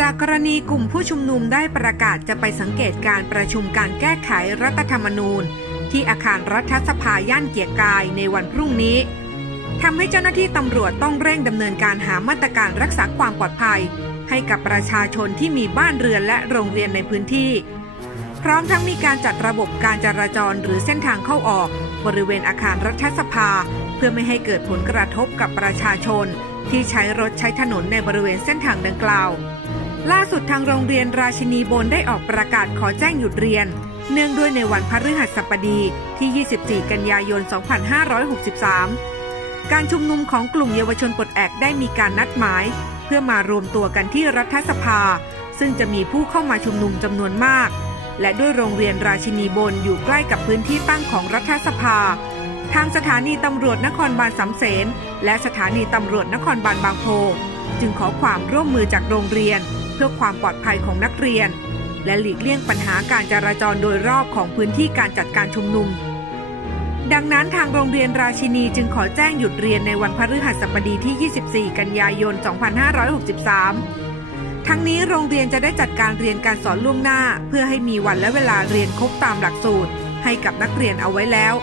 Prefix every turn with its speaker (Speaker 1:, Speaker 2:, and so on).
Speaker 1: จากกรณีกลุ่มผู้ชุมนุมได้ประกาศจะไปสังเกตการประชุมการแก้ไขรัฐธรรมนูญ ที่อาคารรัฐสภาย่านเกียรกายในวันพรุ่งนี้ทำให้เจ้าหน้าที่ตำรวจต้องเร่งดำเนินการหามาตรการรักษาความปลอดภัย ให้กับประชาชนที่มีบ้านเรือนและโรงเรียนในพื้นที่ พร้อมทั้งมีการจัดระบบการจราจรหรือเส้นทางเข้าออกบริเวณอาคารรัฐสภา เพื่อไม่ให้เกิดผลกระทบกับประชาชนที่ใช้รถใช้ถนนในบริเวณเส้นทางดังกล่าว ล่าสุดทางโรงเรียนราชินีบนได้ออกประกาศขอแจ้งหยุดเรียน เนื่องด้วยในวันพฤหัสบดีที่ 24 กันยายน 2563 การชุมนุมของกลุ่มเยาวชนปลดแอกได้มีการนัดหมาย เพื่อมารวมตัวกันที่รัฐสภา ซึ่งจะมีผู้เข้ามาชุมนุมจำนวนมาก และด้วยโรงเรียนราชินีบนอยู่ใกล้กับพื้นที่ตั้งของรัฐสภา ทางสถานีตำรวจนครบาลสำเสนและสถานีตำรวจนครบาลบางโพจึงขอความร่วมมือจากโรงเรียน เพื่อความปลอดภัยของนักเรียน และหลีกเลี่ยงปัญหาการจราจรโดยรอบของพื้นที่การจัดการชุมนุม ดังนั้นทางโรงเรียนราชินีจึงขอแจ้งหยุดเรียนในวันพฤหัสบดีที่ 24 กันยายน 2563 ทั้งนี้โรงเรียนจะได้จัดการเรียนการสอนล่วงหน้า เพื่อให้มีวันและเวลาเรียนครบตามหลักสูตร ให้กับนักเรียนเอาไว้แล้ว